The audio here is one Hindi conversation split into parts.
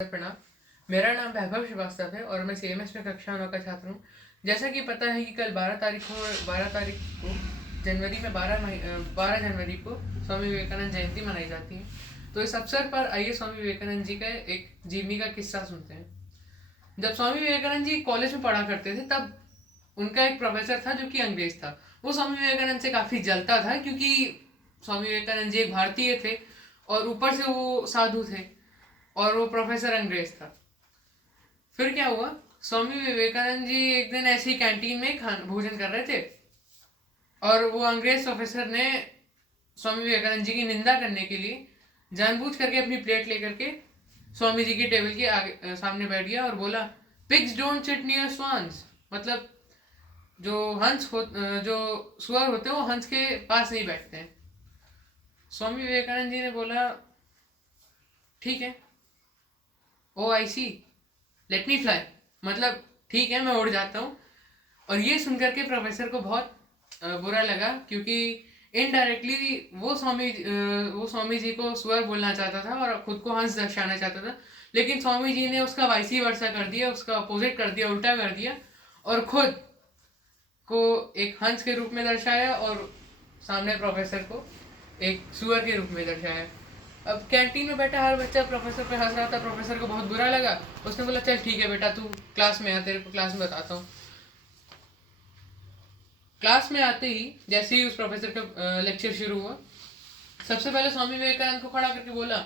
प्रणाम। मेरा नाम वैभव श्रीवास्तव है और मैं सीएमएस में कक्षा 9 का छात्र हूँ। जैसा कि पता है कि कल 12 तारीख को जनवरी में 12 जनवरी को स्वामी विवेकानंद जयंती मनाई जाती है। तो इस अवसर पर आइए स्वामी विवेकानंद जी का एक जीवनी का किस्सा सुनते हैं। जब स्वामी विवेकानंद जी कॉलेज में पढ़ा करते थे तब उनका एक प्रोफेसर था जो कि अंग्रेज था। वो स्वामी विवेकानंद से काफ़ी जलता था क्योंकि स्वामी विवेकानंद जी एक भारतीय थे और ऊपर से वो साधु थे और वो प्रोफेसर अंग्रेज था। फिर क्या हुआ, स्वामी विवेकानंद जी एक दिन ऐसे ही कैंटीन में भोजन कर रहे थे और वो अंग्रेज प्रोफेसर ने स्वामी विवेकानंद जी की निंदा करने के लिए जानबूझ करके अपनी प्लेट लेकर के स्वामी जी की टेबल के आगे सामने बैठ गया और बोला, pigs don't sit near swans. मतलब जो सुअर होते हैं वो हंस के पास नहीं बैठते हैं। स्वामी विवेकानंद जी ने बोला, ठीक है, ओ आई सी, लेट मी फ्लाई। मतलब ठीक है, मैं उड़ जाता हूँ। और ये सुनकर के प्रोफेसर को बहुत बुरा लगा क्योंकि इनडायरेक्टली वो स्वामी जी को सुअर बोलना चाहता था और खुद को हंस दर्शाना चाहता था, लेकिन स्वामी जी ने उसका वाइसी वर्सा कर दिया, उसका अपोजिट कर दिया, उल्टा कर दिया और खुद को एक हंस के रूप में दर्शाया और सामने प्रोफेसर को एक सुअर के रूप में दर्शाया। अब कैंटीन में बैठा हर बच्चा प्रोफेसर पे हंस रहा था। प्रोफेसर को बहुत बुरा लगा। उसने बोला, चल ठीक है बेटा, तू क्लास में आ, तेरे को क्लास में बताता हूँ। क्लास में आते ही जैसे ही उस प्रोफेसर का लेक्चर शुरू हुआ, सबसे पहले स्वामी विवेकानंद को खड़ा करके बोला,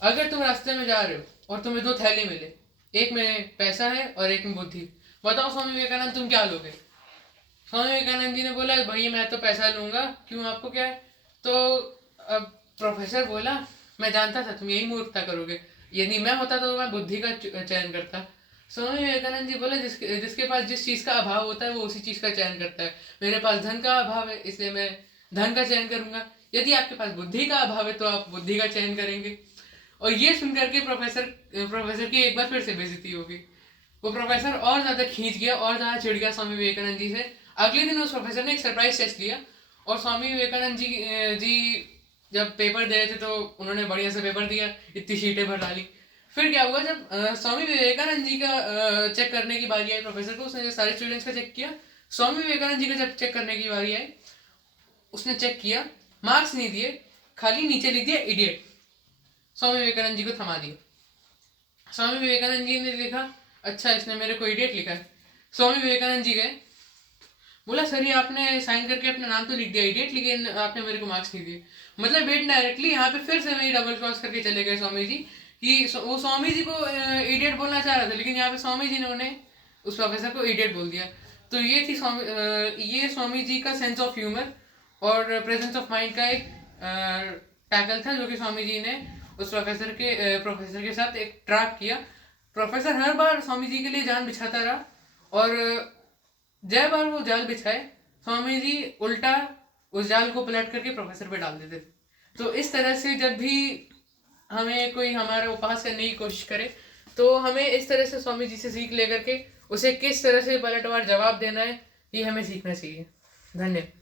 अगर तुम रास्ते में जा रहे हो और तुम्हें दो थैली मिले, एक में पैसा है और एक में बुद्धि, बताओ स्वामी विवेकानंद तुम क्या लोगे? स्वामी विवेकानंद जी ने बोला, भैया मैं तो पैसा लूंगा, क्यों, आपको क्या है? तो अब प्रोफेसर बोला, मैं जानता था तुम यही मूर्खता करोगे, यदि मैं होता तो मैं बुद्धि का चयन करता। स्वामी विवेकानंद जी बोले, जिसके पास जिस चीज़ का अभाव होता है वो उसी चीज़ का चयन करता है। मेरे पास धन का अभाव है इसलिए मैं धन का चयन करूंगा, यदि आपके पास बुद्धि का अभाव है तो आप बुद्धि का चयन करेंगे। और ये सुनकर के प्रोफेसर की एक बार फिर से बेइज्जती हो गई। वो प्रोफेसर और ज़्यादा खींच गया और ज़्यादा चिढ़ गया स्वामी विवेकानंद जी से। अगले दिन उस प्रोफेसर ने एक सरप्राइज टेस्ट लिया और स्वामी विवेकानंद जी जब पेपर दे रहे थे तो उन्होंने बढ़िया से पेपर दिया, इतनी शीटें भर डाली। फिर क्या हुआ, जब स्वामी विवेकानंद जी का चेक करने की बारी आई प्रोफेसर को, उसने सारे स्टूडेंट्स का चेक किया। स्वामी विवेकानंद जी का जब चेक करने की बारी आई, उसने चेक किया, मार्क्स नहीं दिए, खाली नीचे लिख दिया इडियट। स्वामी विवेकानंद जी को थमा दिया। स्वामी विवेकानंद जी ने लिखा, अच्छा इसने मेरे को इडियट लिखा है। स्वामी विवेकानंद जी गए, बोला, सर ये आपने साइन करके अपना नाम तो लिख दिया इडियट, लेकिन आपने मेरे को मार्क्स नहीं दिए। मतलब इनडायरेक्टली यहाँ पे फिर से वही डबल क्रॉस करके चले गए स्वामी जी कि वो स्वामी जी को इडियट बोलना चाह रहा था, लेकिन यहाँ पे स्वामी जी ने उन्हें उस प्रोफेसर को इडियट बोल दिया। तो ये थी ये स्वामी जी का सेंस ऑफ ह्यूमर और प्रेजेंस ऑफ माइंड का एक टैकल था जो कि स्वामी जी ने उस प्रोफेसर के साथ एक ट्रैक किया। प्रोफेसर हर बार स्वामी जी के लिए जान बिछाता रहा और जब बार वो जाल बिछाए, स्वामी जी उल्टा उस जाल को पलट करके प्रोफेसर पे डाल देते थे। तो इस तरह से जब भी हमें कोई हमारा उपहास करने की कोशिश करे तो हमें इस तरह से स्वामी जी से सीख लेकर के उसे किस तरह से पलटवार जवाब देना है, ये हमें सीखना चाहिए। धन्यवाद।